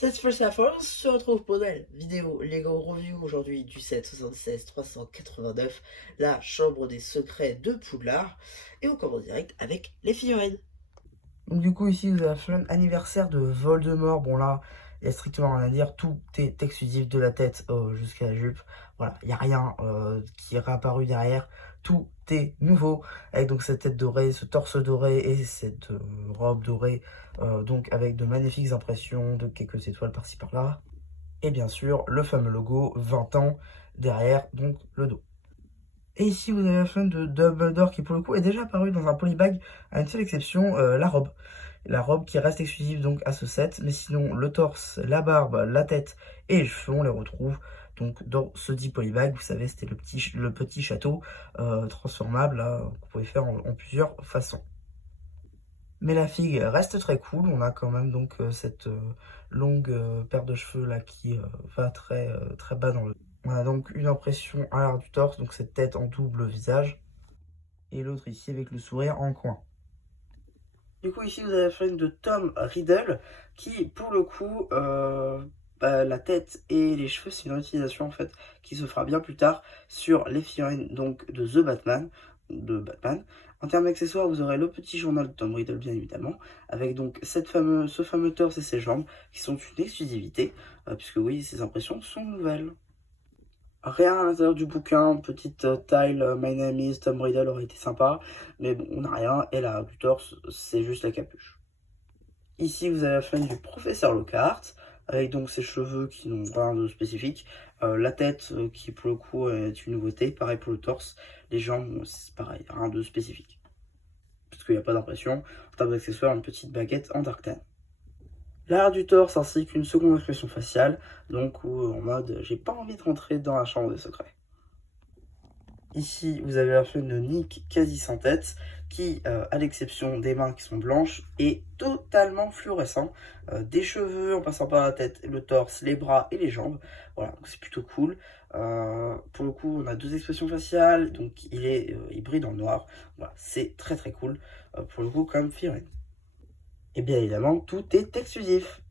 Cette First Force se retrouve pour elle. Vidéo Lego Review aujourd'hui du set 76 389, la chambre des secrets de Poudlard, et on commence direct avec les figurines. Donc du coup ici vous avez un anniversaire de Voldemort. Bon là, il n'y a strictement rien à dire, tout est exclusif de la tête jusqu'à la jupe. Voilà, il n'y a rien qui est réapparu derrière, tout est nouveau, avec donc cette tête dorée, ce torse doré et cette robe dorée, donc avec de magnifiques impressions, de quelques étoiles par-ci par-là. Et bien sûr, le fameux logo 20 ans derrière, donc le dos. Et ici, vous avez la fin de Dumbledore qui, pour le coup, est déjà apparu dans un polybag, à une seule exception, la robe. La robe qui reste exclusive donc à ce set, mais sinon, le torse, la barbe, la tête et les cheveux, on les retrouve donc dans ce dit polybag. Vous savez, c'était le petit château transformable là, qu'on pouvait faire en plusieurs façons. Mais la figue reste très cool. On a quand même donc cette longue paire de cheveux là qui va très bas dans le... On a donc une impression à l'arrière du torse, donc cette tête en double visage, et l'autre ici avec le sourire en coin. Du coup ici vous avez la fringue de Tom Riddle qui pour le coup la tête et les cheveux c'est une utilisation en fait qui se fera bien plus tard sur les figurines donc de Batman. En termes d'accessoires vous aurez le petit journal de Tom Riddle bien évidemment avec donc ce fameux torse et ses jambes qui sont une exclusivité puisque oui ces impressions sont nouvelles. Rien à l'intérieur du bouquin, petite tile My name is Tom Riddle aurait été sympa, mais bon, on n'a rien, et la du torse, c'est juste la capuche. Ici, vous avez la fin du professeur Lockhart, avec donc ses cheveux qui n'ont rien de spécifique, la tête qui pour le coup est une nouveauté, pareil pour le torse, les jambes, c'est pareil, rien de spécifique. Parce qu'il n'y a pas d'impression, en termes d'accessoires, une petite baguette en dark tan. L'arrière du torse ainsi qu'une seconde expression faciale, donc en mode j'ai pas envie de rentrer dans la chambre des secrets. Ici, vous avez la feuille de Nick quasi sans tête, qui, à l'exception des mains qui sont blanches, est totalement fluorescent. Des cheveux en passant par la tête, le torse, les bras et les jambes. Voilà, donc c'est plutôt cool. Pour le coup, on a deux expressions faciales, donc il brille dans le noir. Voilà, c'est très cool. Pour le coup, comme figurine. Et bien évidemment, tout est exclusif.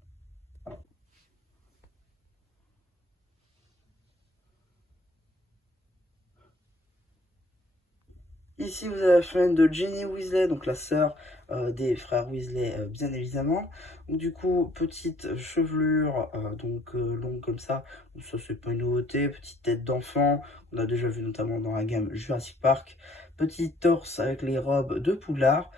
Ici, vous avez la fenêtre de Ginny Weasley, donc la sœur des frères Weasley, bien évidemment. Donc, du coup, petite chevelure, longue comme ça. Donc, ça, c'est pas une nouveauté. Petite tête d'enfant, on a déjà vu notamment dans la gamme Jurassic Park. Petit torse avec les robes de Poudlard,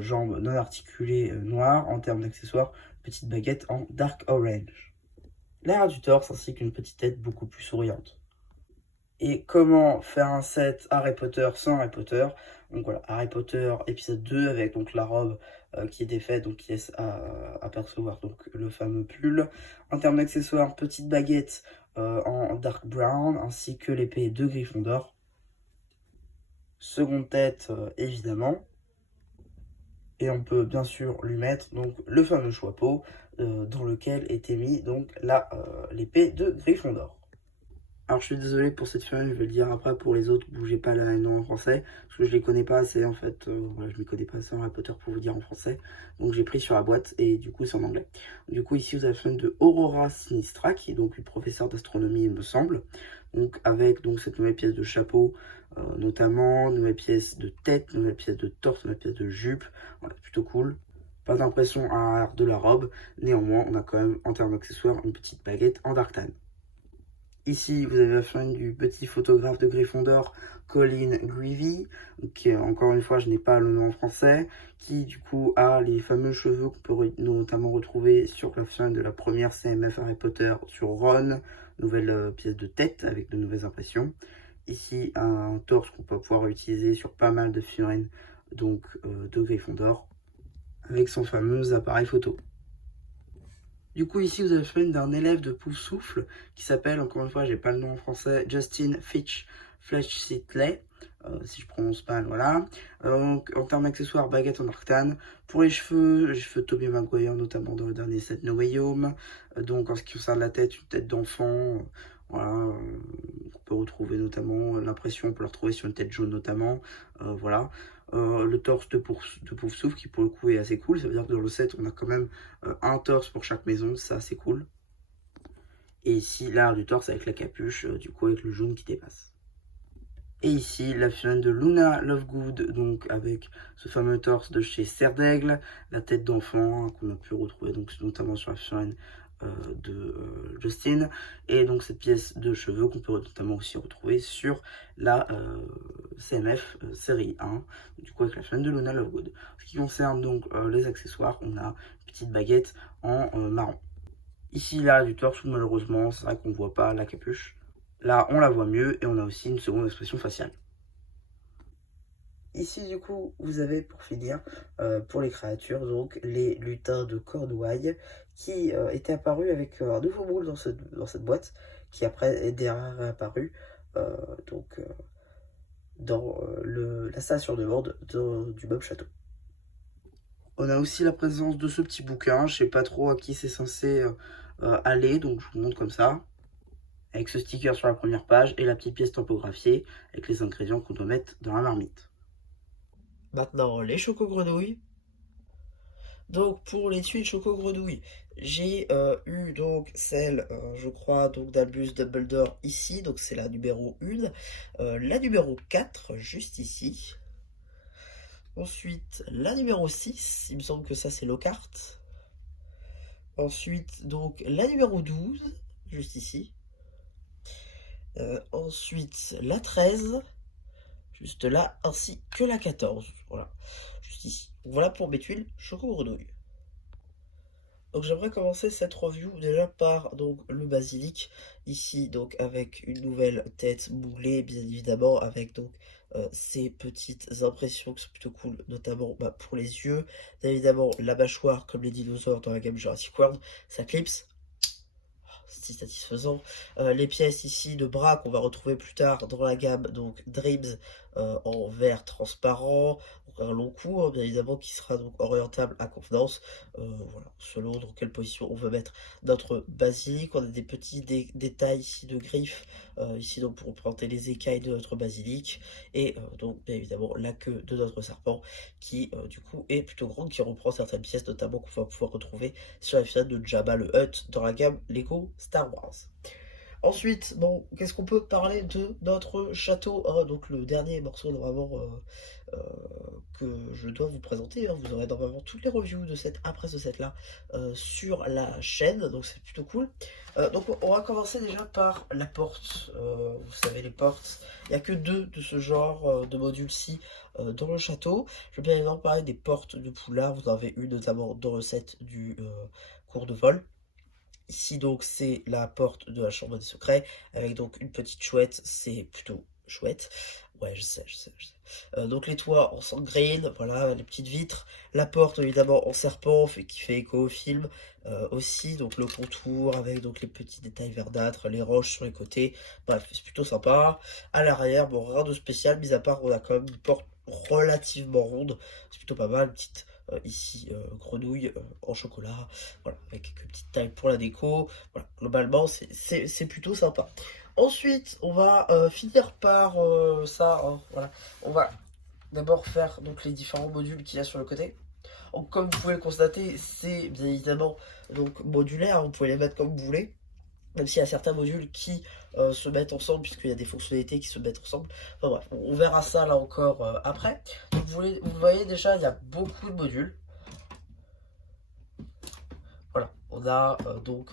jambes non articulées noires. En termes d'accessoires, petite baguette en dark orange. L'air du torse ainsi qu'une petite tête beaucoup plus souriante. Et comment faire un set Harry Potter sans Harry Potter. Donc voilà, Harry Potter épisode 2 avec donc la robe qui est défaite, donc qui laisse à apercevoir donc le fameux pull. En termes d'accessoires, petite baguette en dark brown ainsi que l'épée de Gryffondor. Seconde tête évidemment. Et on peut bien sûr lui mettre donc le fameux chapeau dans lequel était mis donc l'épée de Gryffondor. Alors je suis désolé pour cette figurine, je vais le dire après pour les autres, bougez pas là non en français, parce que je les connais pas assez en fait, voilà, je m'y connais pas assez en Harry Potter pour vous dire en français, donc j'ai pris sur la boîte et du coup c'est en anglais. Du coup ici vous avez la figurine de Aurora Sinistra, qui est donc une professeure d'astronomie il me semble, donc avec donc cette nouvelle pièce de chapeau, notamment, nouvelle pièce de tête, nouvelle pièce de torse, nouvelle pièce de jupe, voilà, plutôt cool. Pas d'impression à l'arrière de la robe, néanmoins on a quand même en termes d'accessoires une petite baguette en dark tan. Ici, vous avez la fin du petit photographe de Gryffondor, Colin Greevy, qui, encore une fois, je n'ai pas le nom en français, qui, du coup, a les fameux cheveux qu'on peut notamment retrouver sur la fin de la première CMF Harry Potter sur Ron, nouvelle pièce de tête avec de nouvelles impressions. Ici, un torse qu'on peut pouvoir utiliser sur pas mal de figurines donc, de Gryffondor, avec son fameux appareil photo. Du coup, ici, vous avez fait d'un élève de Poufsouffle qui s'appelle, encore une fois, j'ai pas le nom en français, Justin Fitch Fletchley, si je prononce mal, voilà. Donc, en termes d'accessoires, baguette en arctane. Pour les cheveux Tobey Maguire, notamment dans le dernier set No Way Home. Donc, en ce qui concerne la tête, une tête d'enfant, Voilà, on peut retrouver notamment l'impression, on peut la retrouver sur une tête jaune notamment, voilà. Le torse de Poufsouffle qui pour le coup est assez cool, ça veut dire que dans le set on a quand même un torse pour chaque maison, ça c'est cool. Et ici l'arrière du torse avec la capuche, du coup avec le jaune qui dépasse. Et ici la figurine de Luna Lovegood, donc avec ce fameux torse de chez Serre d'Aigle, la tête d'enfant qu'on a pu retrouver donc notamment sur la figurine de Justin, et donc cette pièce de cheveux qu'on peut notamment aussi retrouver sur la CMF série 1, du coup avec la figurine de Luna Lovegood. En ce qui concerne donc les accessoires, on a une petite baguette en marron. Ici là du torse, malheureusement c'est vrai qu'on ne voit pas la capuche. Là, on la voit mieux et on a aussi une seconde expression faciale. Ici, du coup, vous avez pour finir, pour les créatures, donc les lutins de Cornouailles qui étaient apparus avec un nouveau moule dans cette boîte qui après est derrière réapparu donc, dans la station de vente du Bob Château. On a aussi la présence de ce petit bouquin, je sais pas trop à qui c'est censé aller, donc je vous montre comme ça, avec ce sticker sur la première page et la petite pièce tampographiée avec les ingrédients qu'on doit mettre dans la marmite. Maintenant, les choco-grenouilles. Donc pour les tuiles choco-grenouilles, j'ai eu donc celle, je crois, donc d'Albus Dumbledore ici, donc c'est la numéro 1. La numéro 4, juste ici. Ensuite, la numéro 6, il me semble que ça c'est Lockhart. Ensuite, donc la numéro 12, juste ici. Ensuite, la 13, juste là, ainsi que la 14, voilà, juste ici. Voilà pour mes tuiles choco-grenouilles. Donc j'aimerais commencer cette review déjà par donc le basilic ici donc avec une nouvelle tête moulée bien évidemment avec donc ces petites impressions qui sont plutôt cool notamment pour les yeux, bien évidemment la mâchoire comme les dinosaures dans la gamme Jurassic World, ça clipse, c'est satisfaisant. Les pièces ici de bras qu'on va retrouver plus tard dans la gamme donc Dreams en verre transparent, donc un long cou bien évidemment qui sera donc orientable à convenance, voilà, selon dans quelle position on veut mettre notre basilic. On a des petits détails ici de griffes, ici donc pour représenter les écailles de notre basilic, et donc bien évidemment la queue de notre serpent qui du coup est plutôt grande, qui reprend certaines pièces notamment qu'on va pouvoir retrouver sur la figurine de Jabba le Hutt dans la gamme Lego Star Wars. Ensuite, bon, qu'est-ce qu'on peut parler de notre château, hein, donc le dernier morceau normalement que je dois vous présenter, hein. Vous aurez normalement toutes les reviews de cette après ce set là sur la chaîne, donc c'est plutôt cool. Donc on va commencer déjà par la porte. Vous savez les portes, il n'y a que deux de ce genre de module-ci dans le château. Je vais bien évidemment parler des portes de Poulard. Vous en avez une notamment dans le set du cours de vol. Ici donc c'est la porte de la chambre des secrets avec donc une petite chouette, c'est plutôt chouette. Ouais, je sais. Donc les toits en sangrine, voilà, les petites vitres. La porte évidemment en serpent qui fait écho au film aussi. Donc le contour avec donc les petits détails verdâtres, les roches sur les côtés. Bref, c'est plutôt sympa. À l'arrière, bon, rien de spécial, mis à part on a quand même une porte relativement ronde. C'est plutôt pas mal, petite ici grenouille en chocolat, voilà, avec quelques petites tailles pour la déco. Voilà, globalement c'est plutôt sympa. Ensuite on va finir par ça, hein, voilà. On va d'abord faire donc les différents modules qu'il y a sur le côté. Donc, comme vous pouvez le constater, c'est bien évidemment donc modulaire, vous pouvez les mettre comme vous voulez, même s'il y a certains modules qui se mettent ensemble, puisqu'il y a des fonctionnalités qui se mettent ensemble. Enfin bref, on verra ça là encore après. Donc, vous voyez déjà, il y a beaucoup de modules. Voilà, on a donc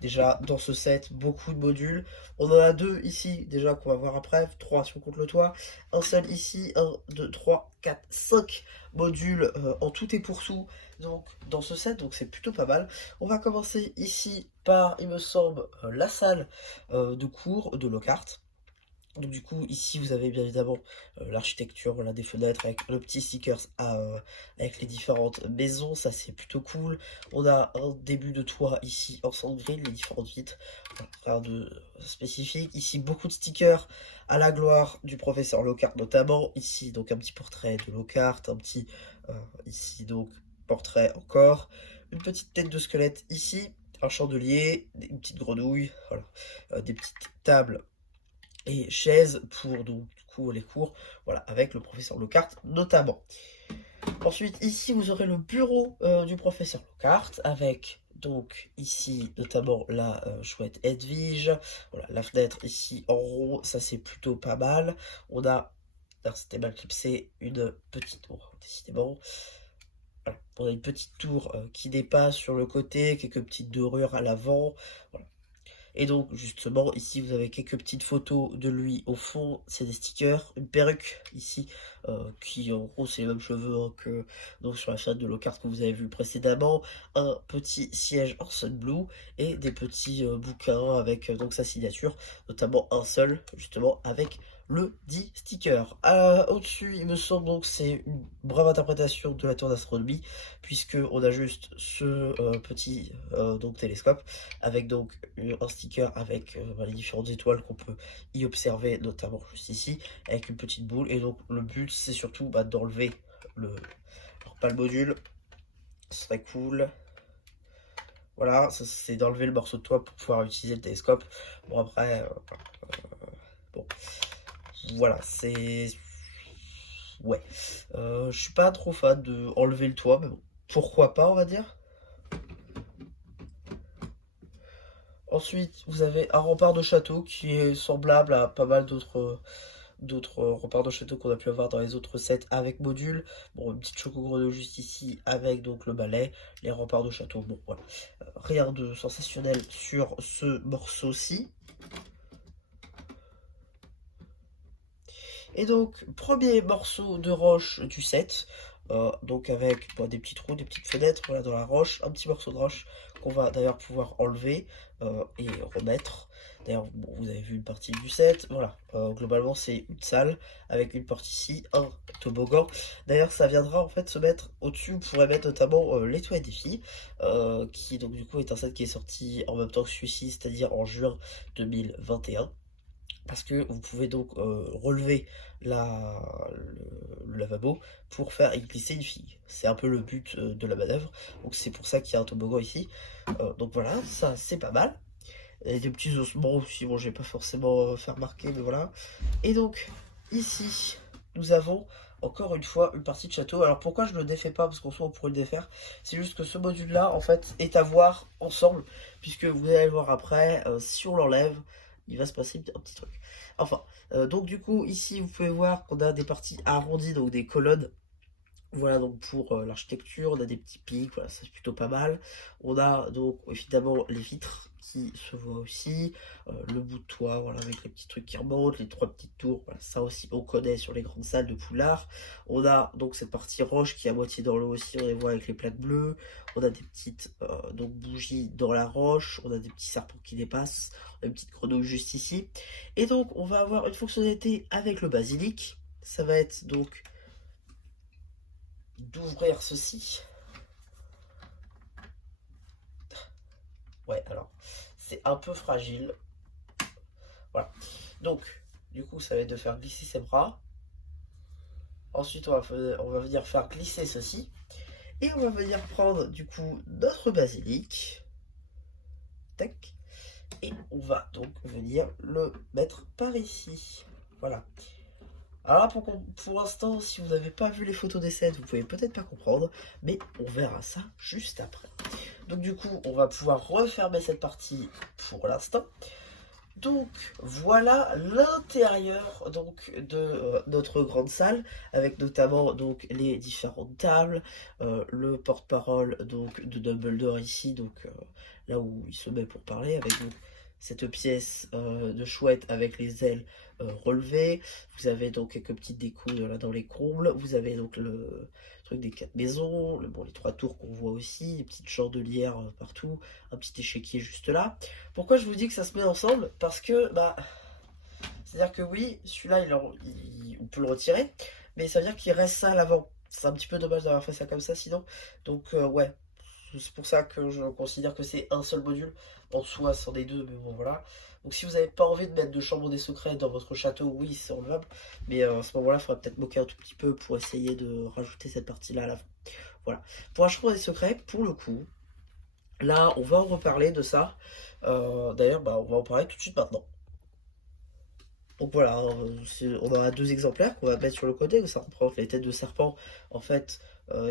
déjà dans ce set beaucoup de modules. On en a deux ici déjà qu'on va voir après, trois si on compte le toit. Un seul ici, 1, 2, 3, 4, 5 modules en tout et pour tout donc, dans ce set, donc c'est plutôt pas mal. On va commencer ici par, il me semble, la salle de cours de Lockhart. Donc du coup ici vous avez bien évidemment l'architecture, voilà, des fenêtres avec le petit stickers avec les différentes maisons, ça c'est plutôt cool. On a un début de toit ici en sangrine, les différentes vitres, voilà, rien de spécifique. Ici beaucoup de stickers à la gloire du professeur Lockhart notamment. Ici donc un petit portrait de Lockhart, un petit ici donc portrait encore, une petite tête de squelette ici. un chandelier, une petite grenouille, voilà, des petites tables et chaises pour donc du coup les cours, voilà, avec le professeur Lockhart notamment. Ensuite, ici, vous aurez le bureau du professeur Lockhart avec donc ici notamment la chouette Edwige. Voilà, la fenêtre ici en rond, ça c'est plutôt pas mal. On a, c'était mal clipsé, une petite tour, décidément. Voilà, on a une petite tour qui dépasse sur le côté, quelques petites dorures à l'avant. Voilà. Et donc, justement, ici, vous avez quelques petites photos de lui au fond. C'est des stickers, une perruque ici, qui en gros, c'est les mêmes cheveux hein, que donc, sur la fenêtre de Lockhart que vous avez vu précédemment. Un petit siège en sun blue et des petits bouquins avec donc sa signature, notamment un seul, justement, avec le dit sticker. Au-dessus, il me semble donc c'est une brave interprétation de la tour d'astronomie, puisque on a juste ce petit donc télescope avec donc un sticker avec les différentes étoiles qu'on peut y observer, notamment juste ici, avec une petite boule. Et donc le but c'est surtout d'enlever alors, pas le module, ce serait cool. Voilà, ça c'est d'enlever le morceau de toit pour pouvoir utiliser le télescope. Bon après, bon, voilà, c'est... Ouais, je suis pas trop fan de enlever le toit, mais bon, pourquoi pas on va dire. Ensuite, vous avez un rempart de château qui est semblable à pas mal d'autres remparts de château qu'on a pu avoir dans les autres sets avec module. Bon, une petite choco juste ici avec donc le balai, les remparts de château. Bon, voilà. Rien de sensationnel sur ce morceau-ci. Et donc, premier morceau de roche du set. Donc avec des petits trous, des petites fenêtres voilà, dans la roche, un petit morceau de roche qu'on va d'ailleurs pouvoir enlever et remettre. D'ailleurs, bon, vous avez vu une partie du set, voilà. Globalement, c'est une salle avec une porte ici, un toboggan. D'ailleurs, ça viendra en fait se mettre au-dessus. Vous pourrez mettre notamment les toilettes des filles, qui donc du coup est un set qui est sorti en même temps que celui-ci, c'est-à-dire en juin 2021. Parce que vous pouvez donc relever le lavabo pour faire glisser une fille. C'est un peu le but de la manœuvre. Donc c'est pour ça qu'il y a un toboggan ici. Donc voilà, ça c'est pas mal. Et des petits ossements aussi, bon je vais pas forcément faire marquer, mais voilà. Et donc ici, nous avons encore une fois une partie de château. Alors pourquoi je le défais pas, parce qu'en soi on pourrait le défaire. C'est juste que ce module là en fait est à voir ensemble. Puisque vous allez le voir après, si on l'enlève, il va se passer un petit truc. Enfin, donc du coup, ici, vous pouvez voir qu'on a des parties arrondies, donc des colonnes. Voilà, donc pour l'architecture, on a des petits pics, voilà, c'est plutôt pas mal. On a donc évidemment les vitres qui se voient aussi, le bout de toit, voilà, avec les petits trucs qui remontent, les trois petites tours, voilà, ça aussi on connaît sur les grandes salles de Poudlard. On a donc cette partie roche qui est à moitié dans l'eau aussi, on les voit avec les plaques bleues. On a des petites donc bougies dans la roche, on a des petits serpents qui dépassent, on a une petite grenouille juste ici. Et donc on va avoir une fonctionnalité avec le basilic, ça va être donc d'ouvrir ceci. Ouais, alors, c'est un peu fragile. Voilà. Donc, du coup, ça va être de faire glisser ses bras. Ensuite, on va venir faire glisser ceci. Et on va venir prendre, du coup, notre basilic. Tac. Et on va donc venir le mettre par ici. Voilà. Alors là, pour l'instant, si vous n'avez pas vu les photos des sets, vous pouvez peut-être pas comprendre, mais on verra ça juste après. Donc du coup, on va pouvoir refermer cette partie pour l'instant. Donc voilà l'intérieur donc de notre grande salle, avec notamment donc les différentes tables, le porte-parole donc de Dumbledore ici, donc là où il se met pour parler, avec donc cette pièce de chouette avec les ailes relevées. Vous avez donc quelques petites décos là dans les combles. Vous avez donc le truc des 4 maisons, les 3 tours qu'on voit aussi, les petites chandelières partout, un petit échiquier juste là. Pourquoi je vous dis que ça se met ensemble? Parce que, c'est-à-dire que oui, celui-là, on peut le retirer, mais ça veut dire qu'il reste ça à l'avant. C'est un petit peu dommage d'avoir fait ça comme ça sinon. Donc, ouais, c'est pour ça que je considère que c'est un seul module. En soi, c'en est deux, mais bon, voilà. Donc, si vous n'avez pas envie de mettre de chambre des secrets dans votre château, oui, c'est enlevable. Mais à ce moment-là, il faudra peut-être moquer un tout petit peu pour essayer de rajouter cette partie-là à l'avant. Voilà. Pour la chambre des secrets, pour le coup, Là, on va en reparler de ça. D'ailleurs, bah, on va en parler tout de suite maintenant. Donc voilà, on aura deux exemplaires qu'on va mettre sur le côté, que ça représente les têtes de serpent, en fait,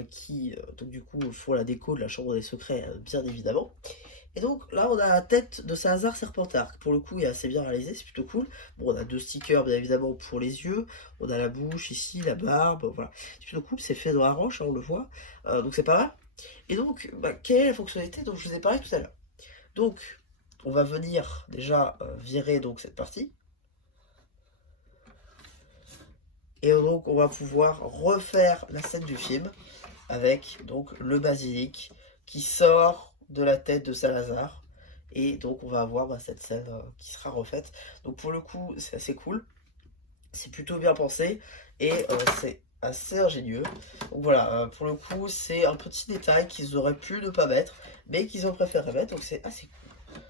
qui, donc du coup, font la déco de la chambre des secrets, bien évidemment. Et donc là, on a la tête de Salazar Serpentard, qui pour le coup est assez bien réalisé, c'est plutôt cool. Bon, on a deux stickers, bien évidemment, pour les yeux, on a la bouche ici, la barbe, voilà. C'est plutôt cool, c'est fait dans la roche, hein, on le voit, donc c'est pas mal. Et donc, bah, quelle est la fonctionnalité dont je vous ai parlé tout à l'heure? Donc, on va venir déjà virer donc cette partie. Et donc, on va pouvoir refaire la scène du film avec donc le basilic qui sort de la tête de Salazar. Et donc, on va avoir cette scène qui sera refaite. Donc, pour le coup, c'est assez cool. C'est plutôt bien pensé et c'est assez ingénieux. Donc voilà, pour le coup, c'est un petit détail qu'ils auraient pu ne pas mettre, mais qu'ils ont préféré mettre. Donc, c'est assez cool.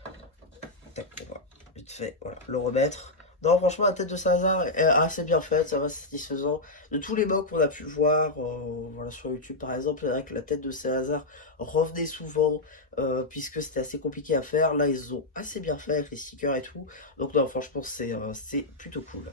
Tac, on va vite fait voilà, le remettre. Non, franchement, la tête de Salazar est assez bien faite, ça va, c'est satisfaisant. De tous les mocs qu'on a pu voir voilà, sur YouTube, par exemple, c'est vrai que la tête de Salazar revenait souvent, puisque c'était assez compliqué à faire. Là, ils ont assez bien fait avec les stickers et tout. Donc, non, franchement, c'est plutôt cool.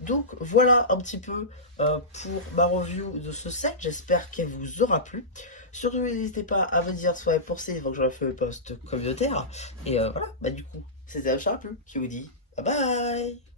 Donc, voilà un petit peu pour ma review de ce set. J'espère qu'elle vous aura plu. Surtout, n'hésitez pas à me dire ce que vous avez pensé, avant que j'aurais fait le post communautaire. Et voilà, bah du coup, c'était Charles qui vous dit bye bye.